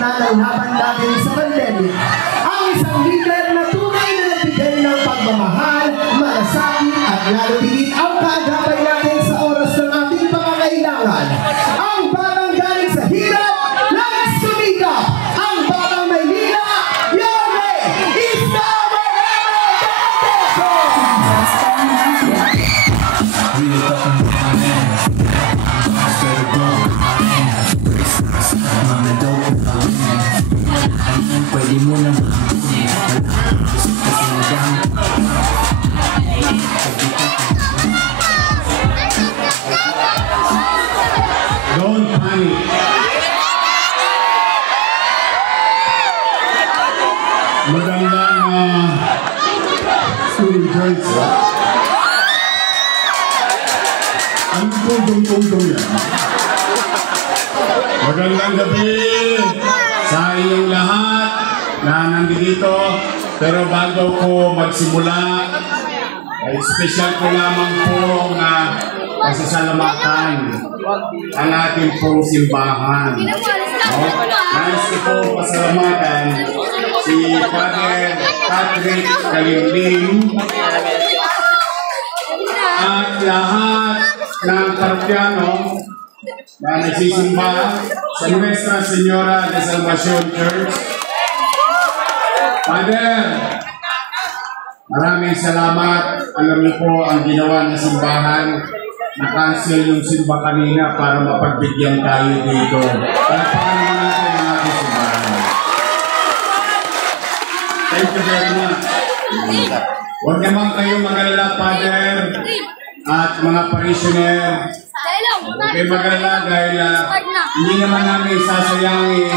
gitna ng laban natin sa pandemya. Ang isang leader na tunay na nagbigay ng pagmamahal, malasakit at lalo higit ang kaagapay natin sa oras ng ating pangangailangan. Ang batang galing sa hirap, nagsumikap. Ang batang Maynila, Yorme pwede mo lang don't panic. Magandang student choice. Ang tungtong yan. Magandang gabi sa inyong lahat na nandito. Pero bago ko magsimula, ay special ko lamang po na pasasalamatan ang ating pong simbahan. Nais ko po pasalamatan si Father Patrick Kalimlim at lahat ng parokyano na nagsisimba sa Nuestra Señora de Salvación Church. Father, maraming salamat. Alam niyo po ang ginawa ng simbahan. Na-cancel yung simba kanina para mapagbigyan tayo dito. Palakpakan naman natin ang ating simbahan. Thank you very much. Huwag naman kayong mag-alala, Father, at mga parishioner. Huwag kayong mag-alala dahil hindi naman namin sasayangin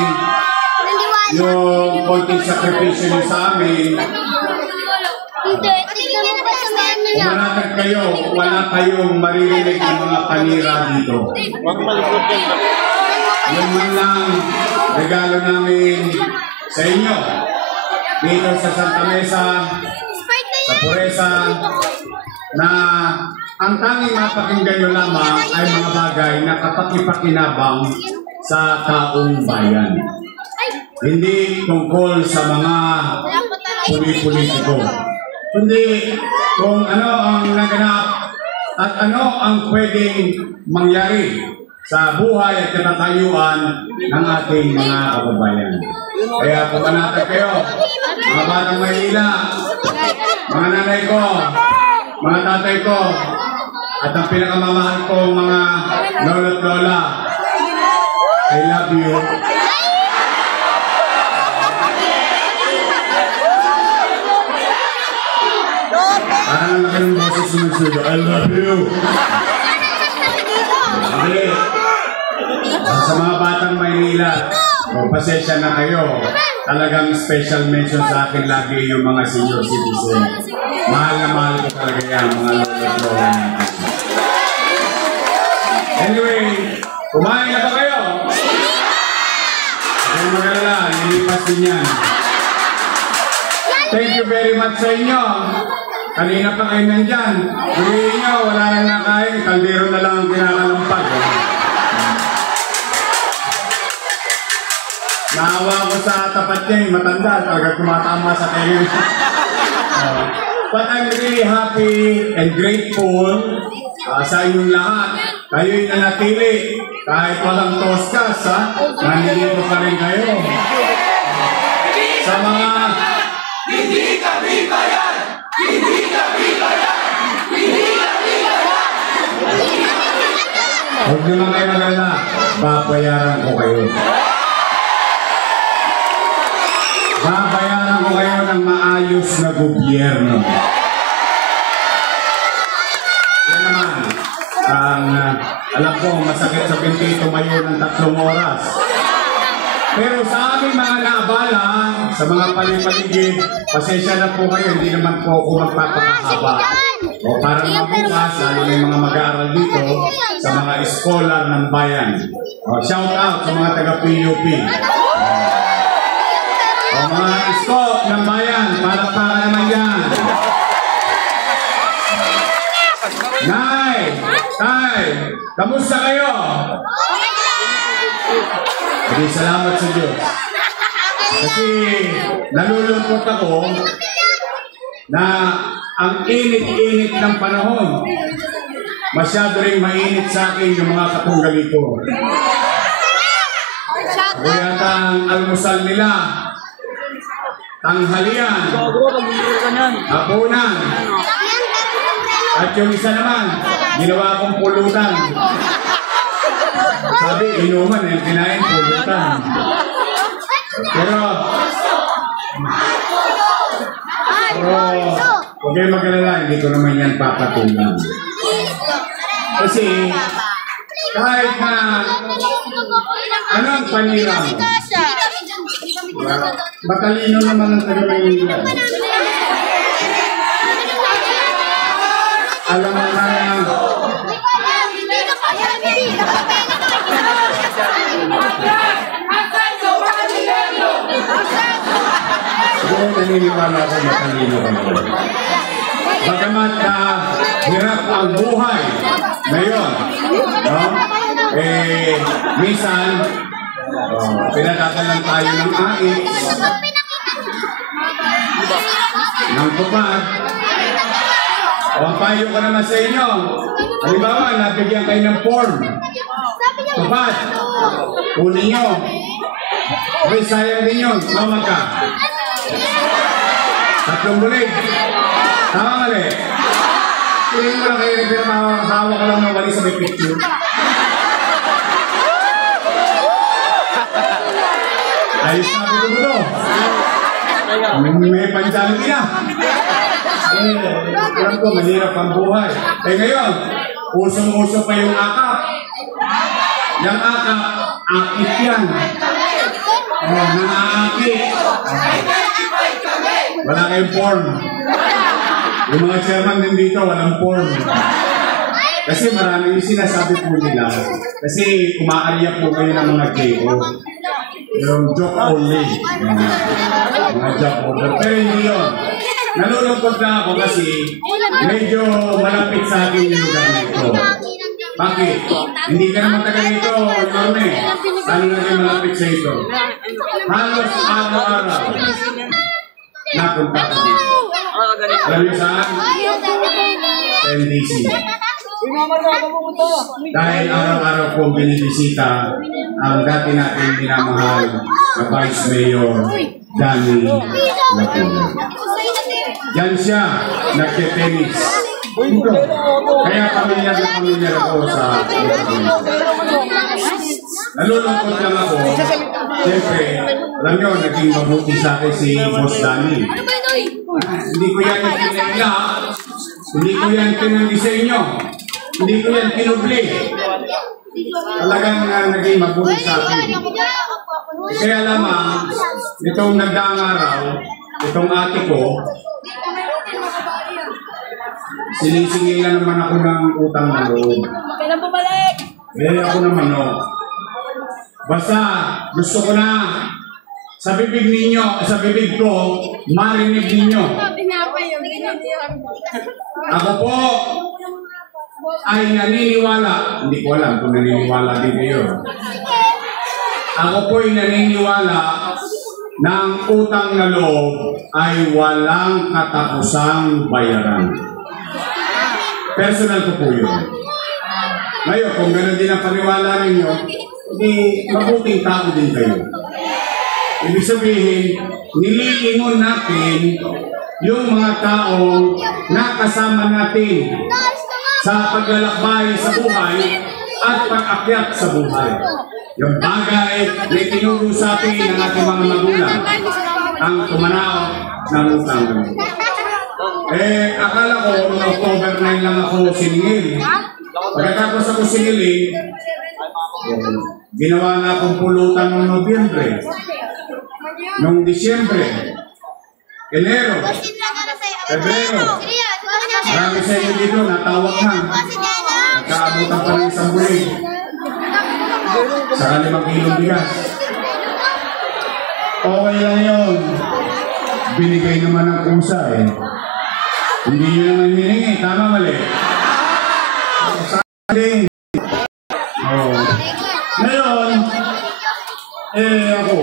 yung konting sakripisyo nyo sa amin. Umanatag kayo, wala kayong maririnig ng mga panira dito. Yung man lang regalo namin sa inyo dito sa Santa Mesa, sa Puresa, na ang tanging mapakinggan nyo lamang ay mga bagay na kapakipakinabang sa taong bayan. Hindi tungkol sa mga politiko. Kundi kung ano ang naganap at ano ang pwedeng mangyari sa buhay at katatayuan ng ating mga kababayan. Kaya pumanatag kayo, mga batang Maynila, mga nanay ko, mga tatay ko, at ang pinakamamahal kong mga lolo't lola. I love you. Parang laki ng boses sinusuyo. I love you. Okay. Sa mga batang Maynila, pasensya na kayo. Talagang special mention sa akin lagi yung mga senior citizen. Mahal na mahal ko talaga yan, mga lolo-lola natin. Anyway, kumain na ba kayo? Huwag mag-alala, nilipas din yan. Thank you very much sa inyo. Kanina pa kayo nandyan. Huliin nyo, wala nang nakain. Kaldero na lang ang kinakalampag. Naawa ko sa tapat niya, matanda. Talaga tumatama sa kayo. But I'm really happy and grateful sa inyong lahat. Kayo'y nanatili. Kahit walang toskas, nandito pa rin kayo. Sa mga... Hindi kami bayan! Hindi kami bayan! Hindi kami bayan! Huwag nyo lang kayo mag-alala. Babayaran ko kayo. Babayaran ko kayo ng maayos na gobyerno. Yan naman. Alam ko, masakit sa binti tumayo ng 3 oras. Pero sa aming mga naabala, sa mga paligid, pasensya na po kayo, hindi naman po ako magpapakahaba. O para naman bukas, lalo na yung mga mag-aaral dito, sa mga scholar ng bayan. O, shout out sa mga taga-PUP. O mga isko ng bayan, para naman yan. Nay! Tay! Kamusta kayo? Okay, salamat sa Diyos. Kasi nalulungkot ako na ang init-init ng panahon. Masyado rin mainit sa akin yung mga katunggali ko. Kaya ang almusal nila, tanghalian, hapunan, at yung isa naman, ginawa kong pulutan. Sabi, inuman eh, kinain pulutan. Pero huwag kayo mag-alala, hindi ko naman yan papatulan. Kasi, kahit na anong panira mo, matalino naman ang taga-Maynila. Alam mo na siguro naniniwala ko matalino ka mo. Bagamat hirap ang buhay ngayon, no? Minsan, pinatatalan tayo ng ait, ng tupad. Ang payo ko naman sa inyo, halimbawa, nabigyan kayo ng form. Tupad, kunin nyo. Okay, sayang din yun. Mamag ka. 3 bulig. Tama mali. Tingin mo lang kayo na pinamahawak ka lang ng wali sa may picture. Ayos na po ito. May panjalagi na. Alam ko, mahirap ang buhay. Ngayon, usong-uso pa yung akap. Yung akap, akit yan. Nang-aakit. Wala kayong form. Yung mga chairman din dito, walang form. Kasi maraming sinasabi po nila. Kasi kumaariya po kayo ng mga J.O. Yung joke only. Mga joke order. Pero hindi yun. Nalulungkot na ako kasi medyo malapit sa akin yung lugar nito. Bakit? Hindi ka naman taga nito, Norme. Lalo na kayo malapit sa ito. Halos araw-araw napunta ko dito. Alam niyo saan? NDC. Dahil araw-araw po binibisita ang dati natin minamahal na Vice Mayor Danny Lacuna. Yan siya, nagte-tennis. Kaya pamilyar ako sa nalulungkot lang ako. Siyempre, alam nyo, naging mabuti sa akin si Boss Danny. Hindi ko yan kinila. Hindi ko yan kinuli sa inyo. Hindi ko yan kinubli. Talagang naging mabuti sa akin. Kaya lamang, itong nagdaang araw, itong ate ko, sinisingil na naman ako ng utang na loob. Kailan bumalik? Ako naman, no. Basta, gusto ko na sa bibig ninyo, sa bibig ko, marinig ninyo. Ako po ay naniniwala, hindi ko alam kung naniniwala din kayo. Ako po ay naniniwala na ang utang na loob ay walang katapusang bayaran. Personal ko po yun. Ngayon, kung gano'n din ang paniwala ninyo, hindi mabuting tao din kayo. Ibig sabihin, nililingon natin yung mga taong nakasama natin sa paglalakbay sa buhay at pag-akyat sa buhay. Yung bagay na itinuro sa atin ng ating mga magulang, ang tumanaw ng utang. Akala ko, noong October 9 lang ako siningil. Pagkatapos ako siningil, ginawa na akong pulutan noong Nobyembre, noong Disyembre, Enero, Pebrero. Marami sa inyo dito, natawag na. Nagkaabutan pa ng isang bulig. Sa 5 kilong bigas. Okay lang yun. Binigay naman ng kusa eh. Hindi nyo naman hiningi. Tama mali. Saan Ngayon, ako,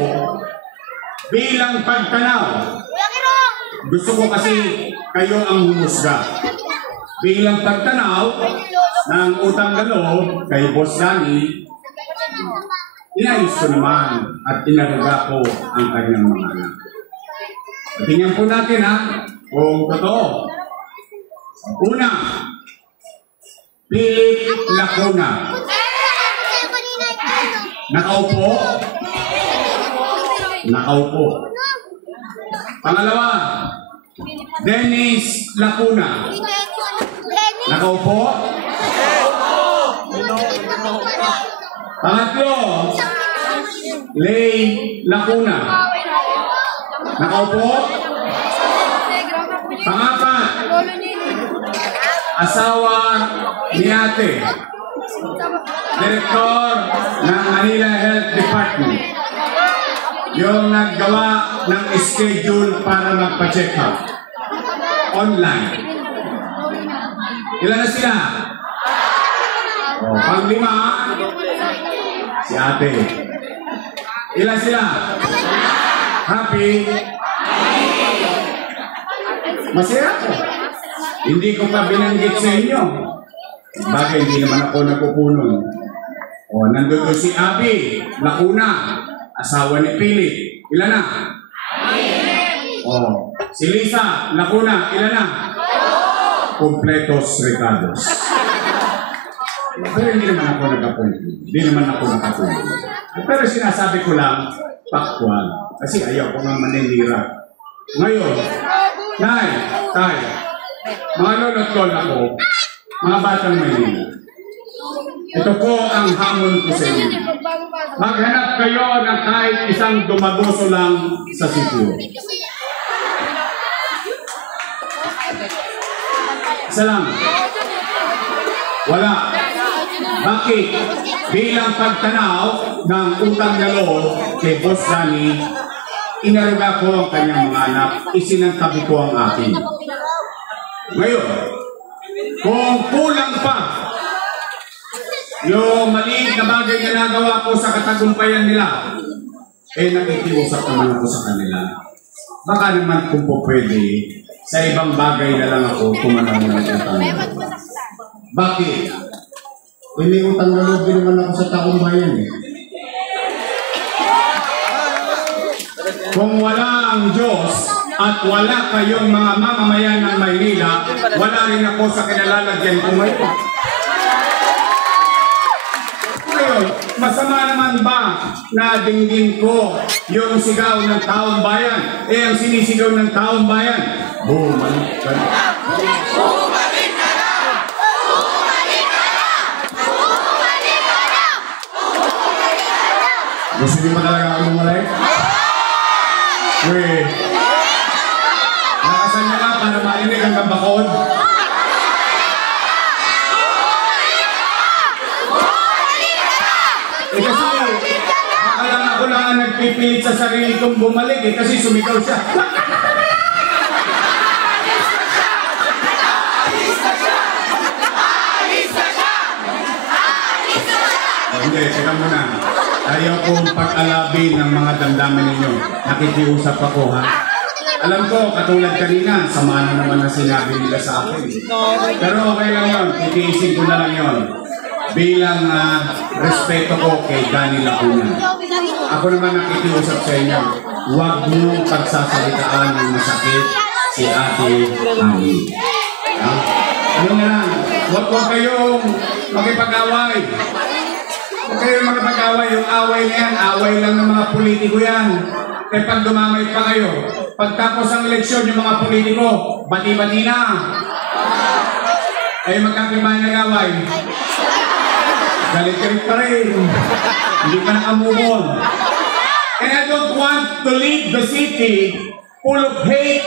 bilang pagtanaw, gusto ko kasi kayo ang humusga. Bilang pagtanaw ng utang na loob kay Boss Danny, inayos ko naman at inaruga ko ang kanyang mga anak. Tingnan po natin kung totoo. Una, Philip Lacuna. Nakaupo. Nakaupo. Pangalawa, Dennis Lacuna. Nakaupo. Pangatlo, Lay Lacuna. Nakaupo. Pangapat, asawa ni ate, Direktor ng Manila Health Department, yung naggawa ng schedule para magpa-check up online. Ilan na sila? Panglima, si ate. Ilan sila? Happy? Masaya ko. Hindi ko pa binanggit sa inyo. Bagay, hindi naman ako nagpupuno. Nandun doon si Abby Lacuna, asawa ni Philip. Ilan na? Si Lisa Lacuna, ilan na? Completos recados. Pero hindi naman ako nagpupuno. Hindi naman ako nakapuno. Pero sinasabi ko lang, factual. Kasi ayaw ko nga maninira. Ngayon, Nay, Tay, mga lolo't lola ko, mga batang Maynila, ito po ang hamon ko sa inyo. Maghanap kayo ng kahit isang dumagoso lang sa sitio. Isa lang. Wala. Bakit? Bilang pagtanaw ng utang na loob kay Boss Danny, inaruga ko ang kanyang mga anak, isinantabi ko ang akin. Ngayon, kung kulang pa yung maliit na bagay na nagawa ko sa katagumpayan nila, nakikiusap naman ako sa kanila. Baka naman kung po pwede, sa ibang bagay na lang ako tumanaw ng utang na loob. Bakit? May utang na loob din naman ako sa taong bayan Kung wala ang Diyos at wala kayong mga mamamayan ng Maynila, wala rin ako sa kinalalagyan ko ngayon. Ngayon, masama naman ba na dinggin ko yung sigaw ng taong bayan? Ang sinisigaw ng taong bayan, bumalik ka na. Bumalik ka na! Bumalik ka na! Bumalik ka na! Bumalik ka na! Gusto niyo ba talaga akong bumalik? Wait. Nakasan niya lang para marinig ang gambakod. Kasi baka lang ako lang ang nagpipilit sa sarili kong bumalik kasi sumigaw siya. Hindi, teka muna. Ayaw kong pag-alabi ng mga damdamin ninyo. Nakikiusap ako, Alam ko, katulad kanina, sama na naman na sinabi nila sa akin. Pero okay lang yun. Titiisin ko na lang yun. Bilang respeto ko kay Danny Lacuna. Ako naman nakikiusap sa inyo. Huwag niyong pagsasalitaan ng masakit si Ate Ami. Ano na lang, huwag kayong makipag-away. Huwag kayong makipag-away. Yung away na yan, away lang ng mga politiko yan. Pag dumamay pa kayo, pagtapos ang eleksyon yung mga politiko, bati-bati na. Magkakibay nag-away. Galit-galit pa rin. Hindi pa naka-move on. And I don't want to leave the city full of hate.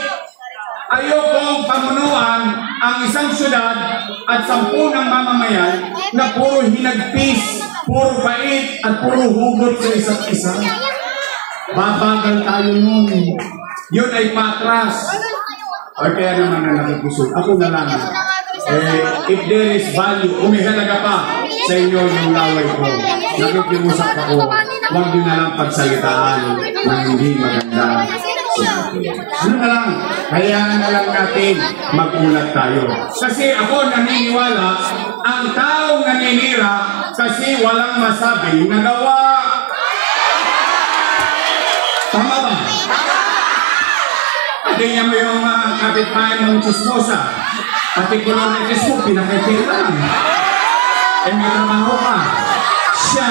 Ayokong pamunuan ang isang syudad at 10 ng mamamayan na puro hinagpis, puro bait at puro hugot sa isa't isa. Babagal tayo nun. Yun ay patras. O kaya naman na nakikusod. Ako na lang. If there is value, umihalaga pa sa inyo yung laway ko. Nakikiusap ako, huwag nyo na lang pagsalitaan na hindi maganda. Ano na lang, hayaan na lang natin magulat tayo. Kasi ako naniniwala, ang taong naninira kasi walang masabing nagawa. Tama ba? Tingnan mo yung kapitbahay mong chismosa. Pati kulong ng Facebook, pinakikita lang. Eh, may trabaho ka. Siya.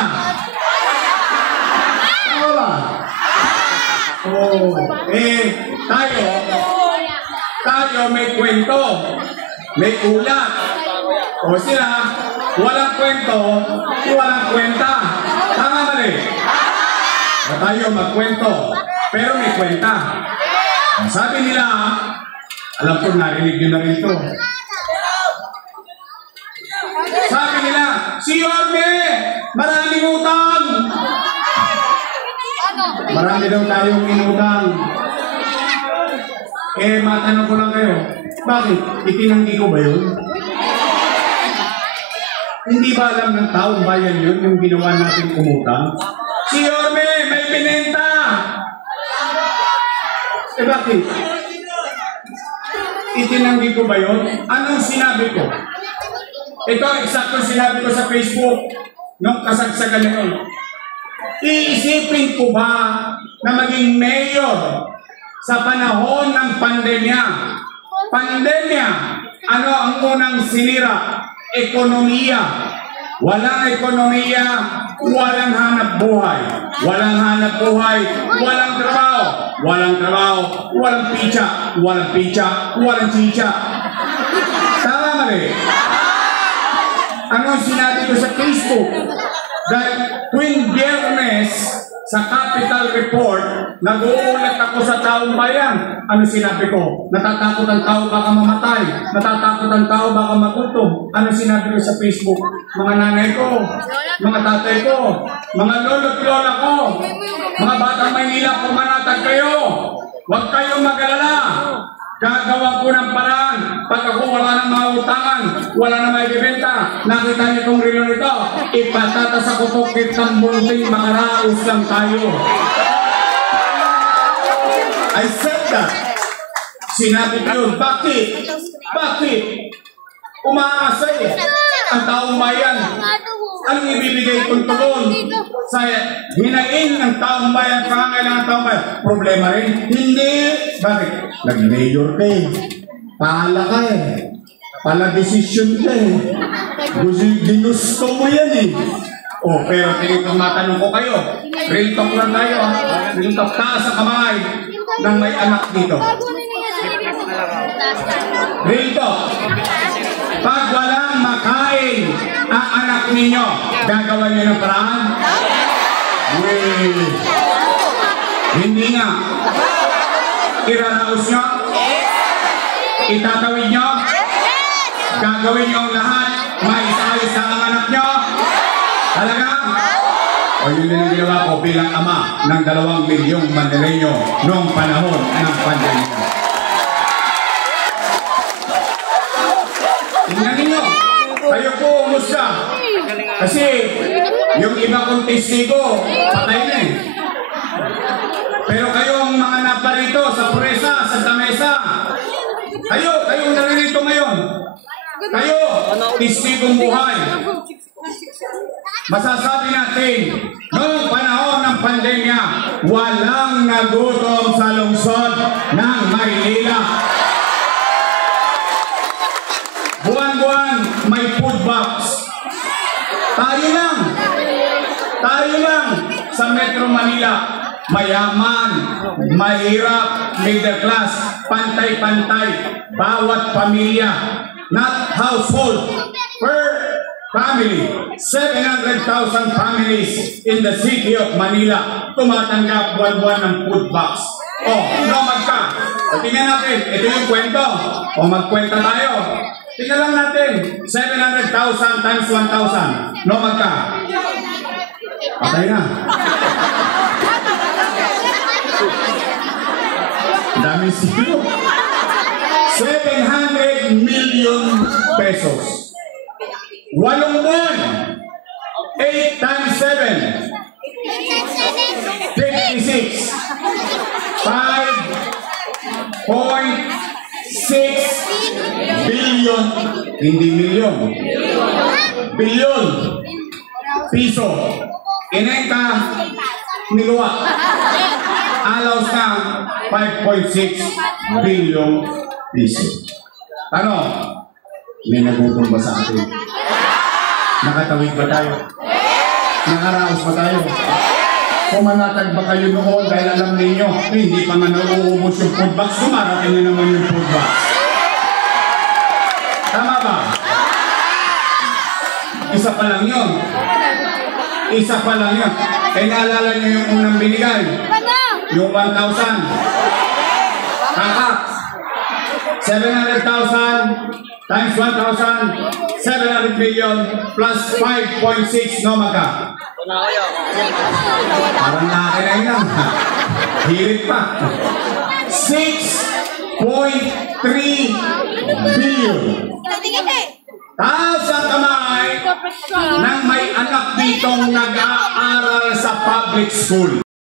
Tama ba? Oh, tayo may kwento, may ulat. O sila, walang kwento, walang kwenta. Tama ba rin? O tayo magkwento, pero may kwenta. Ang sabi nila, alam ko narinig nyo na rin ito. Sabi nila, si Yorme, maraming utang. Marami daw tayong inutang. Matanong ko lang kayo, bakit? Itinanggi ko ba yun? Hindi ba alam ng taong bayan yun, yung ginawa natin umutang? Si Yorme, may binenta! Bakit? Itinanggi ko ba yun? Anong sinabi ko? Ito, eksakto sinabi ko sa Facebook nung kasagsagan yun. Iisipin ko ba na maging mayor sa panahon ng pandemya? Pandemya, ano ang unang sinira? Ekonomiya. Walang ekonomiya, walang hanap buhay. Walang hanap buhay, walang trabaho. Walang trabaho, walang picha. Walang picha, walang chicha. Tama ba rin? Ano ang sinabi ko sa Facebook? Dahil tuwing Biyernes sa Capital Report, nag-uulat ako sa taong bayan. Ano sinabi ko? Natatakot ang tao baka mamatay. Natatakot ang tao baka magutom. Ano sinabi ko sa Facebook? Mga nanay ko, mga tatay ko, mga lolo't lola ko, mga batang Maynila, pumanatag kayo. Huwag kayong mag-alala. Gagawa ko ng paraan. Pag ako wala nang mga utangan, wala nang may bibenta, nakita niyo itong relo nito, ipatata sa kutukit ng munting makaraos lang tayo. I said that. Sinabi ko yun. Bakit? Bakit? Umaasa ang taong bayan. Anong ibibigay kong tugon sa hinaing ng taong bayan, pangangailangan ng taong bayan? Problema rin? Hindi. Bakit? Nag-mayor ka eh. Pahala ka eh. Pala-desisyon ka eh. Ginusto mo yan eh. Oh, pero tingin kong matanong ko kayo. Real talk lang tayo ha. Real talk, taas ang kamay ng may anak dito. Real talk. Pag walang makain ang anak ninyo, gagawa niyo ng paraan? Hindi nga. Iraraos nyo? Itatawid nyo? Gagawin nyo ang lahat? Maisayos sa ang anak nyo? Talaga? O yun din ang ginawa ko bilang ama ng 2 milyong Manileño noong panahon ng pandemya. Tingnan ninyo, kayo po umusga. Kasi yung iba kong testigo, patay na eh. Pero kayong mga naparito sa Puresa, sa Tamesa, kayong naririto ngayon. Kayo, testigong buhay. Masasabi natin, noong panahon ng pandemya, walang nagutom sa lungsod ng Maynila. Buwan-buwan may food box. Tayo lang sa Metro Manila. Mayaman, mahirap, middle class, pantay-pantay, bawat pamilya, not household, per family, 700,000 families in the city of Manila tumatanggap buwan-buwan ng food box. Nomad ka. Tingnan natin, ito yung kwento. Magkwenta tayo. Tingnan lang natin, 700,000 times 1,000. Nomad ka. Patay na. Dami siguro. 700 million pesos. 8 buwan. 8 times 7. 56. 5.6 billion. Hindi milyon. Bilyon. Piso. Ineka, niluwa. Alaws na 5.6 billion piso. Ano? May nagutom ba sa atin? Nakatawid ba tayo? Nakaraos ba tayo? Pumanatag ba kayo noon dahil alam ninyo, hindi pa nga nauubos yung food box, dumarating na naman yung food box. Tama ba? Isa pa lang yun. Isa pa lang yun. Eh, naalala nyo yung unang binigay? Yung 1,000. Kakak. 700,000 times 1,000, 700 million plus 5.6, no magka? Parang laki na yun lang. Hirit pa. 6.3 billion. Taas ang kamay ng may anak ditong nag-aaral sa public school.